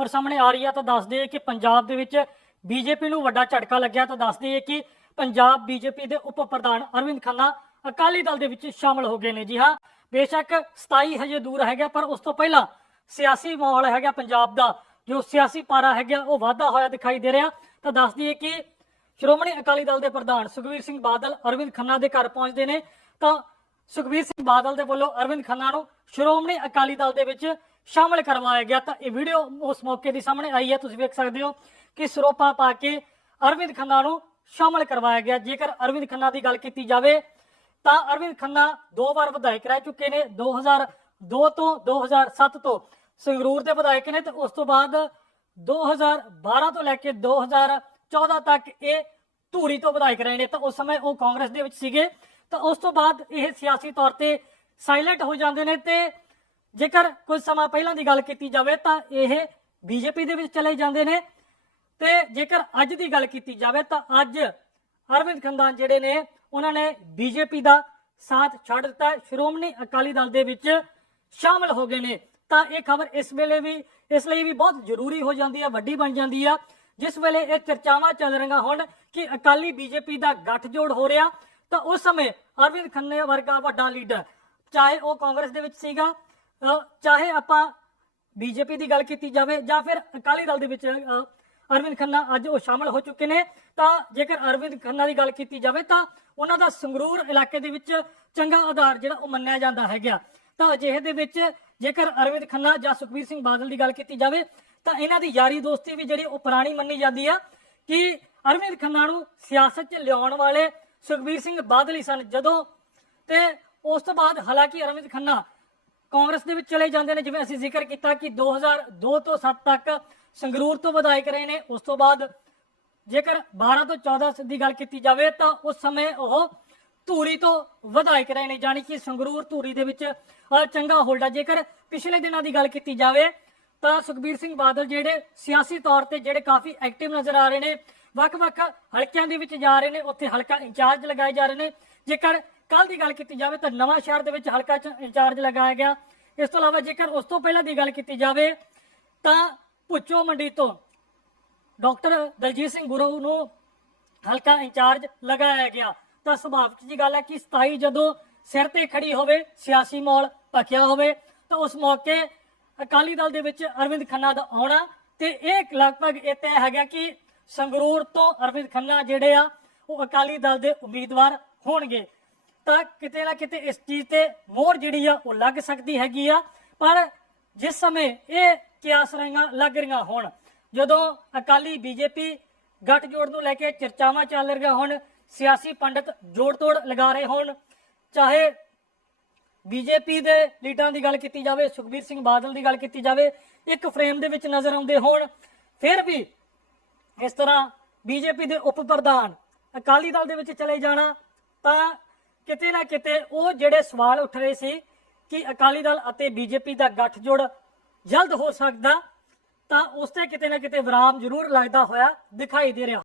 ਖਬਰ ਸਾਹਮਣੇ ਆ ਰਹੀ ਹੈ ਤਾਂ ਦੱਸ ਦਈਏ ਕਿ ਪੰਜਾਬ ਦੇ ਵਿੱਚ ਬੀਜੇਪੀ ਨੂੰ ਵੱਡਾ ਝਟਕਾ ਲੱਗਿਆ ਤਾਂ ਦੱਸ ਦਈਏ ਕਿ ਪੰਜਾਬ ਬੀਜੇਪੀ ਦੇ ਉਪ ਪ੍ਰਧਾਨ ਅਰਵਿੰਦ ਖੰਨਾ ਅਕਾਲੀ ਦਲ ਦੇ ਵਿੱਚ ਸ਼ਾਮਲ ਹੋ ਗਏ ਨੇ। ਜੀ ਹਾਂ, ਬੇਸ਼ੱਕ 27 ਹਜੇ ਦੂਰ ਹੈਗਾ, ਪਰ ਉਸ ਤੋਂ ਪਹਿਲਾਂ ਸਿਆਸੀ ਮਾਹੌਲ ਹੈਗਾ ਪੰਜਾਬ ਦਾ। ਜੋ ਸਿਆਸੀ ਪਾਰਾ ਹੈਗਾ, ਉਹ ਵਾਧਾ ਹੋਇਆ ਦਿਖਾਈ ਦੇ ਰਿਹਾ। ਤਾਂ ਦੱਸ ਦਈਏ ਕਿ ਸ਼੍ਰੋਮਣੀ ਅਕਾਲੀ ਦਲ ਦੇ ਪ੍ਰਧਾਨ ਸੁਖਵੀਰ ਸਿੰਘ ਬਾਦਲ ਅਰਵਿੰਦ ਖੰਨਾ ਦੇ ਘਰ ਪਹੁੰਚਦੇ ਨੇ। ਤਾਂ ਸੁਖਵੀਰ ਸਿੰਘ ਬਾਦਲ ਦੇ ਵੱਲੋਂ ਅਰਵਿੰਦ ਖੰਨਾ ਨੂੰ ਸ਼੍ਰੋਮਣੀ ਅਕਾਲੀ ਦਲ ਦੇ ਵਿੱਚ ਸ਼ਾਮਲ ਕਰਵਾਇਆ ਗਿਆ ਤਾਂ ਇਹ ਵੀਡੀਓ ਉਸ ਮੌਕੇ ਦੀ ਸਾਹਮਣੇ ਆਈ ਹੈ। ਤੁਸੀਂ ਵੇਖ ਸਕਦੇ ਹੋ ਕਿ ਸਰੋਪਾ ਪਾ ਕੇ ਅਰਵਿੰਦ ਖੰਨਾ ਨੂੰ ਸ਼ਾਮਲ ਕਰਵਾਇਆ ਗਿਆ। ਜੇਕਰ ਅਰਵਿੰਦ ਖੰਨਾ ਦੀ ਗੱਲ ਕੀਤੀ ਜਾਵੇ ਤਾਂ ਅਰਵਿੰਦ ਖੰਨਾ ਦੋ ਵਾਰ ਵਿਧਾਇਕ ਰਹਿ ਚੁੱਕੇ ਨੇ। 2002 ਤੋਂ 2007 ਤੋਂ ਸੰਗਰੂਰ ਦੇ ਵਿਧਾਇਕ ਨੇ ਤੇ ਉਸ ਤੋਂ ਬਾਅਦ 2012 ਤੋਂ ਲੈ ਕੇ 2014 ਤੱਕ ਇਹ ਧੂਰੀ ਤੋਂ ਵਿਧਾਇਕ ਰਹੇ ਨੇ। ਤਾਂ ਉਸ ਸਮੇਂ ਉਹ ਕਾਂਗਰਸ ਦੇ ਵਿੱਚ ਸੀਗੇ। ਤਾਂ ਉਸ ਤੋਂ ਬਾਅਦ ਇਹ ਸਿਆਸੀ ਤੌਰ ਤੇ ਸਾਇਲੈਂਟ ਹੋ ਜਾਂਦੇ ਨੇ ਤੇ ਜੇਕਰ ਕੁਝ ਸਮਾਂ ਪਹਿਲਾਂ ਦੀ ਗੱਲ ਕੀਤੀ ਜਾਵੇ ਤਾਂ ਇਹ ਬੀਜੇਪੀ ਦੇ ਵਿੱਚ ਚਲੇ ਜਾਂਦੇ ਨੇ। ਤੇ ਜੇਕਰ ਅੱਜ ਦੀ ਗੱਲ ਕੀਤੀ ਜਾਵੇ ਤਾਂ ਅੱਜ ਅਰਵਿੰਦ ਖੰਦਾਨ ਜਿਹੜੇ ਨੇ, ਉਹਨਾਂ ਨੇ ਬੀਜੇਪੀ ਦਾ ਸਾਥ ਛੱਡ ਦਿੱਤਾ। ਸ਼੍ਰੋਮਣੀ ਅਕਾਲੀ ਦਲ ਦੇ ਵਿੱਚ ਸ਼ਾਮਲ ਹੋ ਗਏ ਨੇ। ਤਾਂ ਇਹ ਖਬਰ ਇਸ ਵੇਲੇ ਵੀ, ਇਸ ਲਈ ਵੀ ਬਹੁਤ ਜ਼ਰੂਰੀ ਹੋ ਜਾਂਦੀ ਹੈ ਵੱਡੀ ਬਣ ਜਾਂਦੀ ਆ। ਜਿਸ ਵੇਲੇ ਇਹ ਚਰਚਾਵਾਂ ਚੱਲ ਰਹੀਆਂ ਹੋਣ ਕਿ ਅਕਾਲੀ ਬੀਜੇਪੀ ਦਾ ਗੱਠਜੋੜ ਹੋ ਰਿਹਾ, ਤਾਂ ਉਸ ਸਮੇਂ ਅਰਵਿੰਦ ਖੰਨੇ ਵਰਗਾ ਵੱਡਾ ਲੀਡਰ, ਚਾਹੇ ਉਹ ਕਾਂਗਰਸ ਦੇ ਵਿੱਚ ਸੀਗਾ ਚਾਹੇ ਆਪਾਂ ਬੀਜੇਪੀ ਦੀ ਗੱਲ ਕੀਤੀ ਜਾਵੇ ਜਾਂ ਫਿਰ ਅਕਾਲੀ ਦਲ ਦੇ ਵਿੱਚ ਅਰਵਿੰਦ ਖੰਨਾ ਅੱਜ ਉਹ ਸ਼ਾਮਲ ਹੋ ਚੁੱਕੇ ਨੇ, ਤਾਂ ਜੇਕਰ ਅਰਵਿੰਦ ਖੰਨਾ ਦੀ ਗੱਲ ਕੀਤੀ ਜਾਵੇ ਤਾਂ ਉਹਨਾਂ ਦਾ ਸੰਗਰੂਰ ਇਲਾਕੇ ਦੇ ਵਿੱਚ ਚੰਗਾ ਆਧਾਰ ਜਿਹੜਾ ਉਹ ਮੰਨਿਆ ਜਾਂਦਾ ਹੈਗਾ। ਤਾਂ ਅਜਿਹੇ ਦੇ ਵਿੱਚ ਜੇਕਰ ਅਰਵਿੰਦ ਖੰਨਾ ਜਾਂ ਸੁਖਬੀਰ ਸਿੰਘ ਬਾਦਲ ਦੀ ਗੱਲ ਕੀਤੀ ਜਾਵੇ, ਤਾਂ ਇਹਨਾਂ ਦੀ ਯਾਰੀ ਦੋਸਤੀ ਵੀ ਜਿਹੜੀ ਉਹ ਪੁਰਾਣੀ ਮੰਨੀ ਜਾਂਦੀ ਆ ਕਿ ਅਰਵਿੰਦ ਖੰਨਾ ਨੂੰ ਸਿਆਸਤ 'ਚ ਲਿਆਉਣ ਵਾਲੇ ਸੁਖਬੀਰ ਸਿੰਘ ਬਾਦਲ ਹੀ ਸਨ ਜਦੋਂ ਤੇ ਉਸ ਤੋਂ ਬਾਅਦ ਹਾਲਾਂਕਿ ਅਰਵਿੰਦ ਖੰਨਾ ਕਾਂਗਰਸ ਦੇ ਵਿੱਚ ਚਲੇ ਜਾਂਦੇ ਨੇ ਜਿਵੇਂ ਅਸੀਂ ਜ਼ਿਕਰ ਕੀਤਾ ਕਿ 2002 ਤੋਂ 7 ਤੱਕ ਸੰਗਰੂਰ ਤੋਂ ਵਿਧਾਇਕ ਰਹੇ ਨੇ। ਉਸ ਤੋਂ ਬਾਅਦ ਜੇਕਰ 12 ਤੋਂ 14 ਦੀ ਗੱਲ ਕੀਤੀ ਜਾਵੇ ਤਾਂ ਉਸ ਸਮੇਂ ਉਹ ਧੂਰੀ ਤੋਂ ਵਿਧਾਇਕ ਰਹੇ ਨੇ ਜਾਨੀ ਕਿ ਸੰਗਰੂਰ ਧੂਰੀ ਦੇ ਵਿੱਚ ਅਹ, ਚੰਗਾ ਹੋਲਡਾ ਜੇਕਰ ਪਿਛਲੇ ਦਿਨਾਂ ਦੀ ਗੱਲ ਕੀਤੀ ਜਾਵੇ ਤਾਂ ਸੁਖਬੀਰ ਸਿੰਘ ਬਾਦਲ ਜਿਹੜੇ ਸਿਆਸੀ ਤੌਰ ਤੇ ਜਿਹੜੇ ਕਾਫੀ ਐਕਟਿਵ ਨਜ਼ਰ ਆ ਰਹੇ ਨੇ ਵੱਖ-ਵੱਖ ਹਲਕਿਆਂ ਦੇ ਵਿੱਚ ਜਾ ਰਹੇ ਨੇ ਉੱਥੇ ਹਲਕਾ ਇੰਚਾਰਜ ਲਗਾਏ ਜਾ ਰਹੇ ਨੇ। ਜੇਕਰ ਕੱਲ ਦੀ ਗੱਲ ਕੀਤੀ ਜਾਵੇ ਤਾਂ ਨਵਾਂ ਸ਼ਹਿਰ ਦੇ ਵਿੱਚ ਹਲਕਾ ਚ- ਇੰਚਾਰਜ ਲਗਾਇਆ ਗਿਆ। ਇਸ ਤੋਂ ਇਲਾਵਾ ਜੇਕਰ ਉਸ ਤੋਂ ਪਹਿਲਾਂ ਦੀ ਗੱਲ ਕੀਤੀ ਜਾਵੇ ਤਾਂ ਭੁੱਚੋ ਮੰਡੀ ਤੋਂ ਡਾਕਟਰ ਦਲਜੀਤ ਸਿੰਘ ਗੁਰੂ ਨੂੰ ਹਲਕਾ ਇੰਚਾਰਜ ਲਗਾਇਆ ਗਿਆ। ਤਾਂ ਸੁਭਾਵਿਕ ਜੀ ਗੱਲ ਹੈ ਕਿ 27 ਜਦੋਂ ਸਿਰ ਤੇ ਖੜੀ ਹੋਵੇ, ਸਿਆਸੀ ਮੌਲ ਭਖਿਆ ਹੋਵੇ, ਤਾਂ ਉਸ ਮੌਕੇ ਅਕਾਲੀ ਦਲ ਦੇ ਵਿੱਚ ਅਰਵਿੰਦ ਖੰਨਾ ਦਾ ਆਉਣਾ ਤੇ ਇਹ ਲਗਭਗ ਇਹ ਤੈਅ ਹੈਗਾ ਕਿ ਸੰਗਰੂਰ ਤੋਂ ਅਰਵਿੰਦ ਖੰਨਾ ਜਿਹੜੇ ਆ, ਉਹ ਅਕਾਲੀ ਦਲ ਦੇ ਉਮੀਦਵਾਰ ਹੋਣਗੇ। ਤਾਂ ਕਿਤੇ ਨਾ ਕਿਤੇ ਇਸ ਚੀਜ਼ ਤੇ ਮੋਹਰ ਜਿਹੜੀ ਆ ਉਹ ਲੱਗ ਸਕਦੀ ਹੈਗੀ ਆ। ਪਰ ਜਿਸ ਸਮੇਂ ਇਹ ਕਿਆਸ ਰਹੀਆਂ, ਲੱਗ ਰਹੀਆਂ ਹੋਣ, ਜਦੋਂ ਅਕਾਲੀ ਬੀਜੇਪੀ ਗੱਠਜੋੜ ਨੂੰ ਲੈ ਕੇ ਚਰਚਾਵਾਂ ਚੱਲ ਰਹੀਆਂ ਹੋਣ, ਸਿਆਸੀ ਪੰਡਤ ਜੋੜ ਤੋੜ ਲਗਾ ਰਹੇ ਹੋਣ, ਚਾਹੇ ਬੀਜੇਪੀ ਦੇ ਲੀਡਰਾਂ ਦੀ ਗੱਲ ਕੀਤੀ ਜਾਵੇ, ਸੁਖਬੀਰ ਸਿੰਘ ਬਾਦਲ ਦੀ ਗੱਲ ਕੀਤੀ ਜਾਵੇ, ਇੱਕ ਫਰੇਮ ਦੇ ਵਿੱਚ ਨਜ਼ਰ ਆਉਂਦੇ ਹੋਣ, ਫਿਰ ਵੀ ਇਸ ਤਰ੍ਹਾਂ ਬੀਜੇਪੀ ਦੇ ਉਪ ਪ੍ਰਧਾਨ ਅਕਾਲੀ ਦਲ ਦੇ ਵਿੱਚ ਚਲੇ ਜਾਣਾ ਤਾਂ ਕਿਤੇ ਨਾ ਕਿਤੇ ਉਹ ਜਿਹੜੇ ਸਵਾਲ ਉੱਠ ਰਹੇ ਸੀ ਕਿ ਅਕਾਲੀ ਦਲ ਅਤੇ ਬੀਜੇਪੀ ਦਾ ਗੱਠਜੋੜ ਜਲਦ ਹੋ ਸਕਦਾ, ਤਾਂ ਉਸ ਤੇ ਕਿਤੇ ਨਾ ਕਿਤੇ ਵਿਰਾਮ ਜ਼ਰੂਰ ਲੱਗਦਾ ਹੋਇਆ ਦਿਖਾਈ ਦੇ ਰਿਹਾ।